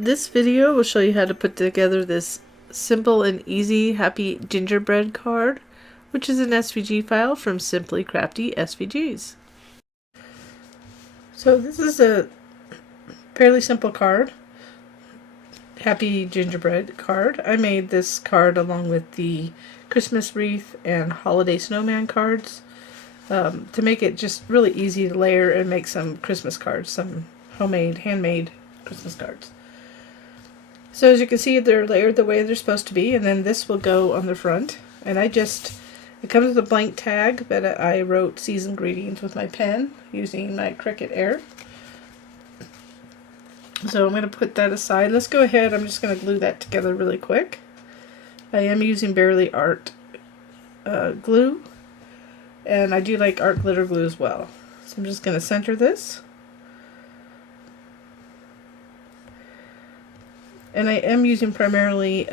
This video will show you how to put together this simple and easy happy gingerbread card, which is an SVG file from Simply Crafty SVGs. So this is a fairly simple card, happy gingerbread card. I made this card along with the Christmas wreath and holiday snowman cards to make it just really easy to layer and make some Christmas cards, some homemade, handmade Christmas cards. So as you can see, they're layered the way they're supposed to be, and then this will go on the front. And it comes with a blank tag, but I wrote seasoned greetings with my pen using my Cricut Air. So I'm going to put that aside. Let's go ahead, I'm just going to glue that together really quick. I am using Barely Art glue, and I do like art glitter glue as well. So I'm just going to center this. And I am using primarily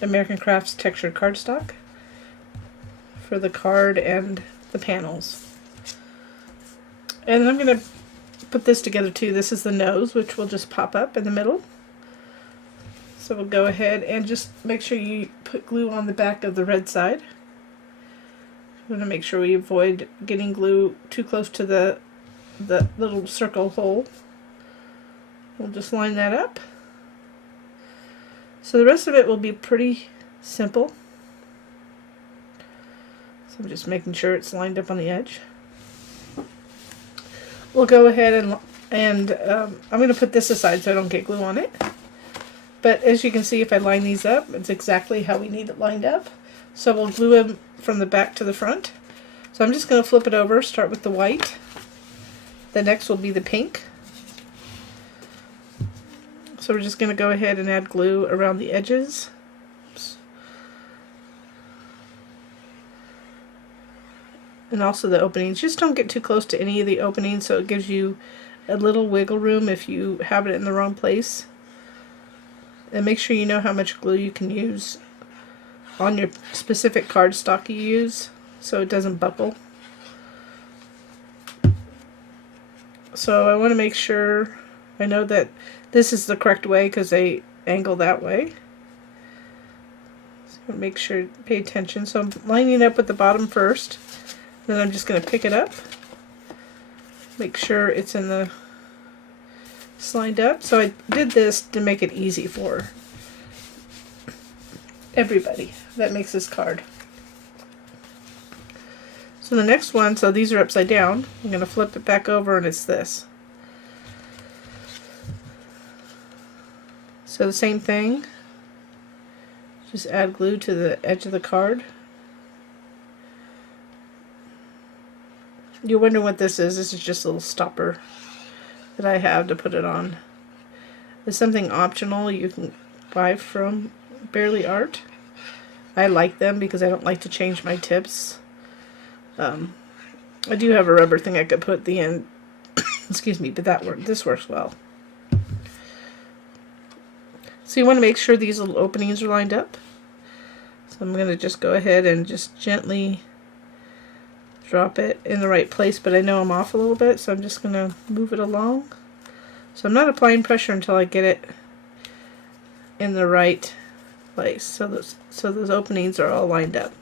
American Crafts textured cardstock for the card and the panels. And I'm going to put this together too. This is the nose, which will just pop up in the middle. So we'll go ahead and just make sure you put glue on the back of the red side. I'm going to make sure we avoid getting glue too close to the little circle hole. We'll just line that up. So the rest of it will be pretty simple. So I'm just making sure it's lined up on the edge. We'll go ahead and I'm going to put this aside so I don't get glue on it. But as you can see, if I line these up, it's exactly how we need it lined up. So we'll glue them from the back to the front. So I'm just going to flip it over, start with the white. The next will be the pink. So we're just going to go ahead and add glue around the edges. Oops. And also the openings. Just don't get too close to any of the openings, so it gives you a little wiggle room if you have it in the wrong place. And make sure you know how much glue you can use on your specific cardstock you use so it doesn't buckle. So I want to make sure I know that this is the correct way because they angle that way. So make sure, pay attention. So I'm lining up with the bottom first. Then I'm just going to pick it up. Make sure it's in the lined up. So I did this to make it easy for everybody that makes this card. So the next one, so these are upside down. I'm going to flip it back over and it's this. So the same thing, just add glue to the edge of the card. You're wondering what this is. This is just a little stopper that I have to put it on. It's something optional you can buy from Barely Art. I like them because I don't like to change my tips. I do have a rubber thing I could put at the end. Excuse me, but this works well. So you want to make sure these little openings are lined up. So I'm going to just go ahead and just gently drop it in the right place, but I know I'm off a little bit, so I'm just going to move it along. So I'm not applying pressure until I get it in the right place. So those openings are all lined up.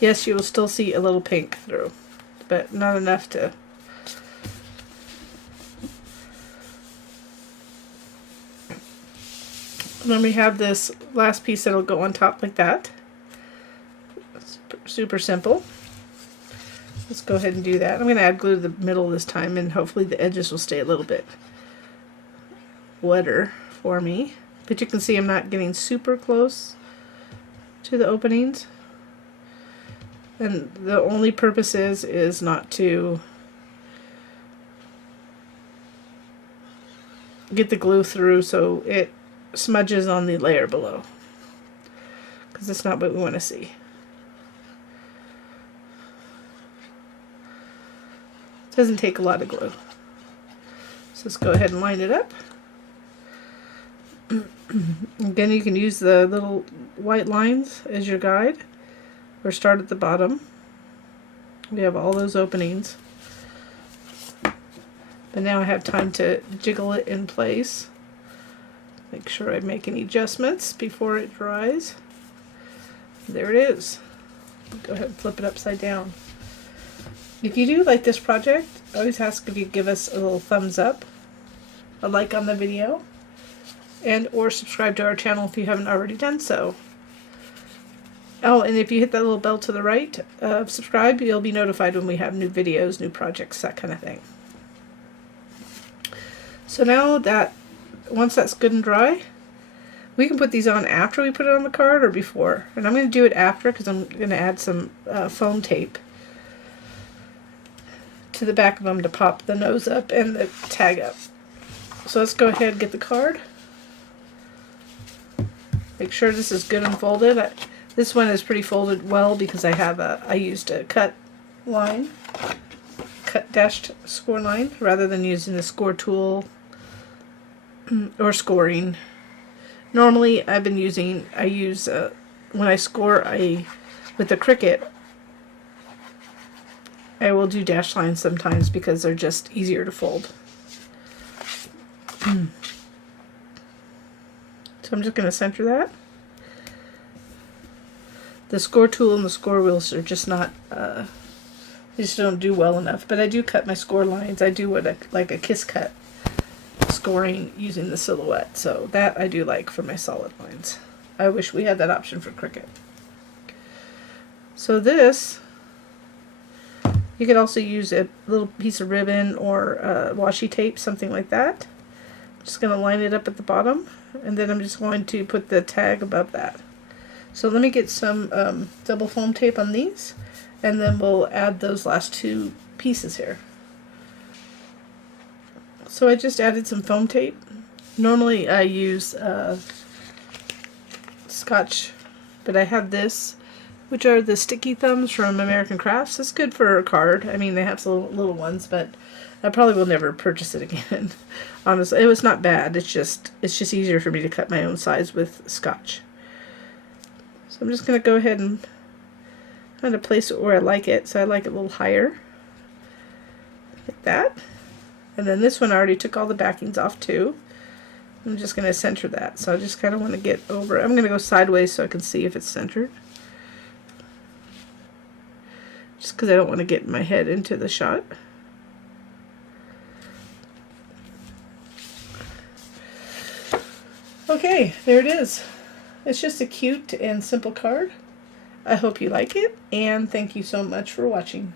Yes, you will still see a little pink through, but not enough to... And then we have this last piece that'll go on top like that. Super simple. Let's go ahead and do that. I'm going to add glue to the middle this time, and hopefully the edges will stay a little bit wetter for me. But you can see I'm not getting super close to the openings. And the only purpose is not to get the glue through so it smudges on the layer below, because that's not what we want to see. It doesn't take a lot of glue. So let's go ahead and line it up. Again, you can use the little white lines as your guide, or start at the bottom. We have all those openings. But now I have time to jiggle it in place Make sure I make any adjustments before it dries. There it is. Go ahead and flip it upside down. If you do like this project, I always ask if you give us a little thumbs up, a like on the video, and or subscribe to our channel if you haven't already done so. Oh, and if you hit that little bell to the right of subscribe, you'll be notified when we have new videos, new projects, that kind of thing. So now that, once that's good and dry, we can put these on after we put it on the card or before. And I'm going to do it after because I'm going to add some foam tape to the back of them to pop the nose up and the tag up. So let's go ahead and get the card. Make sure this is good and folded. This one is pretty folded well because I used a cut dashed score line rather than using the score tool or scoring. Normally I use when I score with the Cricut, I will do dash lines sometimes because they're just easier to fold. So I'm just going to center that. The score tool and the score wheels are just not, they just don't do well enough. But I do cut my score lines. I do like a kiss cut scoring using the silhouette. So that I do like for my solid lines. I wish we had that option for Cricut. So this, you could also use a little piece of ribbon or washi tape, something like that. I'm just going to line it up at the bottom, and then I'm just going to put the tag above that. So let me get some double foam tape on these, and then we'll add those last two pieces here. So I just added some foam tape. Normally I use Scotch, but I have this, which are the sticky thumbs from American Crafts. It's good for a card. I mean, they have some little ones, but I probably will never purchase it again. Honestly, it was not bad. It's just easier for me to cut my own size with Scotch. So I'm just going to go ahead and kind of place it where I like it. So I like it a little higher, like that. And then this one I already took all the backings off too. I'm just going to center that. So I just kind of want to get over. I'm going to go sideways so I can see if it's centered. Just because I don't want to get my head into the shot. Okay, there it is. It's just a cute and simple card. I hope you like it, and thank you so much for watching.